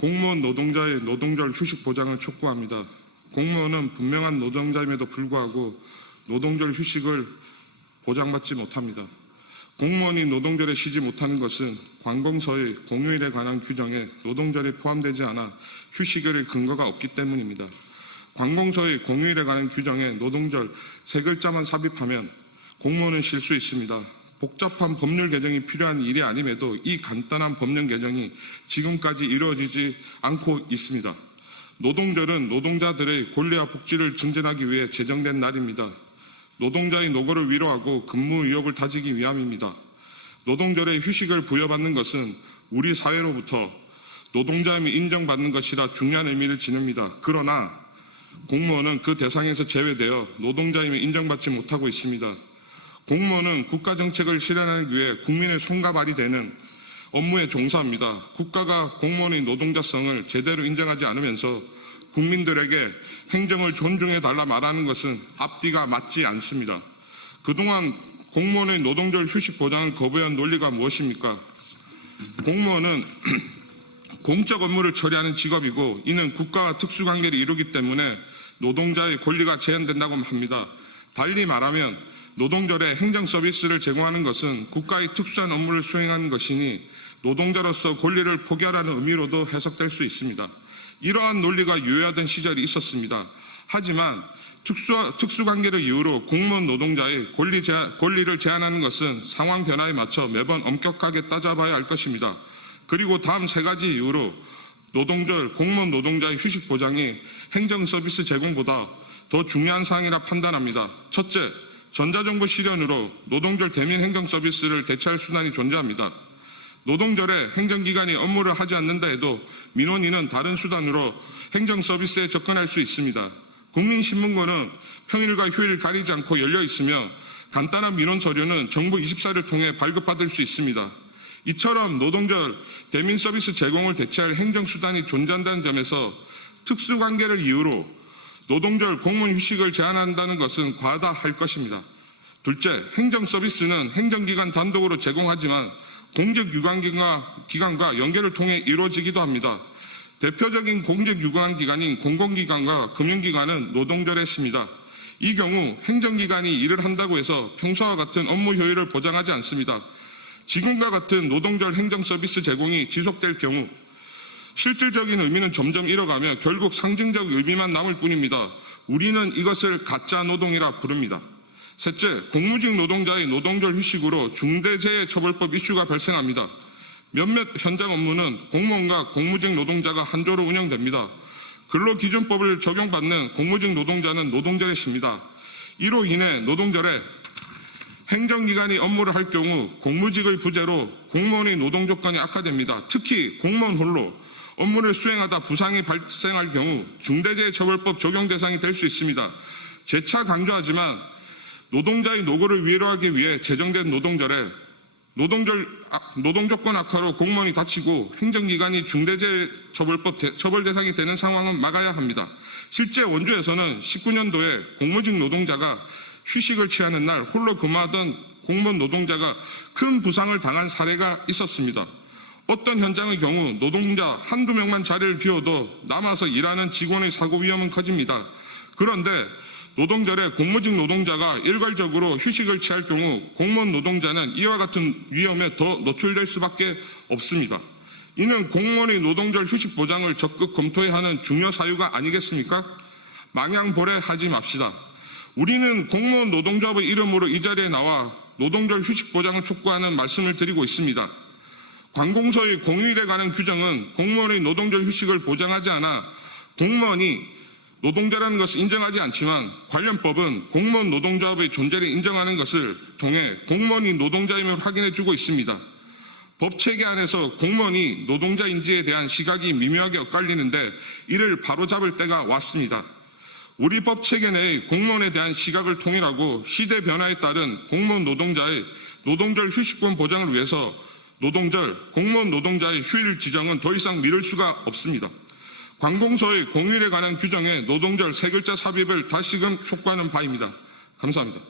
공무원 노동자의 노동절 휴식 보장을 촉구합니다. 공무원은 분명한 노동자임에도 불구하고 노동절 휴식을 보장받지 못합니다. 공무원이 노동절에 쉬지 못하는 것은 관공서의 공휴일에 관한 규정에 노동절이 포함되지 않아 휴식일 근거가 없기 때문입니다. 관공서의 공휴일에 관한 규정에 노동절 세 글자만 삽입하면 공무원은 쉴 수 있습니다. 복잡한 법률 개정이 필요한 일이 아님에도 이 간단한 법령 개정이 지금까지 이루어지지 않고 있습니다. 노동절은 노동자들의 권리와 복지를 증진하기 위해 제정된 날입니다. 노동자의 노고를 위로하고 근무 의욕을 다지기 위함입니다. 노동절에 휴식을 부여받는 것은 우리 사회로부터 노동자임이 인정받는 것이라 중요한 의미를 지닙니다. 그러나 공무원은 그 대상에서 제외되어 노동자임이 인정받지 못하고 있습니다. 공무원은 국가정책을 실현하기 위해 국민의 손과 발이 되는 업무에 종사합니다. 국가가 공무원의 노동자성을 제대로 인정하지 않으면서 국민들에게 행정을 존중해달라 말하는 것은 앞뒤가 맞지 않습니다. 그동안 공무원의 노동절 휴식 보장을 거부한 논리가 무엇입니까? 공무원은 공적 업무를 처리하는 직업이고 이는 국가와 특수관계를 이루기 때문에 노동자의 권리가 제한된다고 합니다. 달리 말하면 노동절에 행정 서비스를 제공하는 것은 국가의 특수한 업무를 수행하는 것이니 노동자로서 권리를 포기하라는 의미로도 해석될 수 있습니다. 이러한 논리가 유효하던 시절이 있었습니다. 하지만 특수관계를 이유로 공무원 노동자의 권리를 제한하는 것은 상황 변화에 맞춰 매번 엄격하게 따져봐야 할 것입니다. 그리고 다음 세 가지 이유로 노동절 공무원 노동자의 휴식 보장이 행정 서비스 제공보다 더 중요한 사항이라 판단합니다. 첫째, 전자정부 실현으로 노동절 대민 행정 서비스를 대체할 수단이 존재합니다. 노동절에 행정기관이 업무를 하지 않는다 해도 민원인은 다른 수단으로 행정 서비스에 접근할 수 있습니다. 국민신문고는 평일과 휴일 가리지 않고 열려 있으며 간단한 민원 서류는 정부 24를 통해 발급받을 수 있습니다. 이처럼 노동절 대민 서비스 제공을 대체할 행정수단이 존재한다는 점에서 특수관계를 이유로 노동절 공무원 휴식을 제한한다는 것은 과다할 것입니다. 둘째, 행정 서비스는 행정기관 단독으로 제공하지만 공적유관기관과 연계를 통해 이루어지기도 합니다. 대표적인 공적유관기관인 공공기관과 금융기관은 노동절에 쉽니다. 이 경우 행정기관이 일을 한다고 해서 평소와 같은 업무 효율을 보장하지 않습니다. 지금과 같은 노동절 행정 서비스 제공이 지속될 경우 실질적인 의미는 점점 잃어가며 결국 상징적 의미만 남을 뿐입니다. 우리는 이것을 가짜 노동이라 부릅니다. 셋째, 공무직 노동자의 노동절 휴식으로 중대재해처벌법 이슈가 발생합니다. 몇몇 현장 업무는 공무원과 공무직 노동자가 한조로 운영됩니다. 근로기준법을 적용받는 공무직 노동자는 노동절에 쉽니다. 이로 인해 노동절에 행정기관이 업무를 할 경우 공무직의 부재로 공무원의 노동조건이 악화됩니다. 특히 공무원 홀로 업무를 수행하다 부상이 발생할 경우 중대재해처벌법 적용 대상이 될 수 있습니다. 재차 강조하지만 노동자의 노고를 위로하기 위해 제정된 노동절에 노동조건 악화로 공무원이 다치고 행정기관이 중대재해처벌법 처벌 대상이 되는 상황은 막아야 합니다. 실제 원주에서는 19년도에 공무직 노동자가 휴식을 취하는 날 홀로 근무하던 공무원 노동자가 큰 부상을 당한 사례가 있었습니다. 어떤 현장의 경우 노동자 한두 명만 자리를 비워도 남아서 일하는 직원의 사고 위험은 커집니다. 그런데 노동절에 공무직 노동자가 일괄적으로 휴식을 취할 경우 공무원 노동자는 이와 같은 위험에 더 노출될 수밖에 없습니다. 이는 공무원의 노동절 휴식 보장을 적극 검토해야 하는 중요 사유가 아니겠습니까? 망양보래하지 맙시다. 우리는 공무원 노동조합의 이름으로 이 자리에 나와 노동절 휴식 보장을 촉구하는 말씀을 드리고 있습니다. 관공서의 공휴일에 관한 규정은 공무원의 노동절 휴식을 보장하지 않아 공무원이 노동자라는 것을 인정하지 않지만 관련법은 공무원 노동조합의 존재를 인정하는 것을 통해 공무원이 노동자임을 확인해주고 있습니다. 법체계 안에서 공무원이 노동자인지에 대한 시각이 미묘하게 엇갈리는데 이를 바로잡을 때가 왔습니다. 우리 법체계 내의 공무원에 대한 시각을 통일하고 시대 변화에 따른 공무원 노동자의 노동절 휴식권 보장을 위해서 노동절, 공무원 노동자의 휴일 지정은 더 이상 미룰 수가 없습니다. 관공서의 공휴일에 관한 규정에 노동절 세 글자 삽입을 다시금 촉구하는 바입니다. 감사합니다.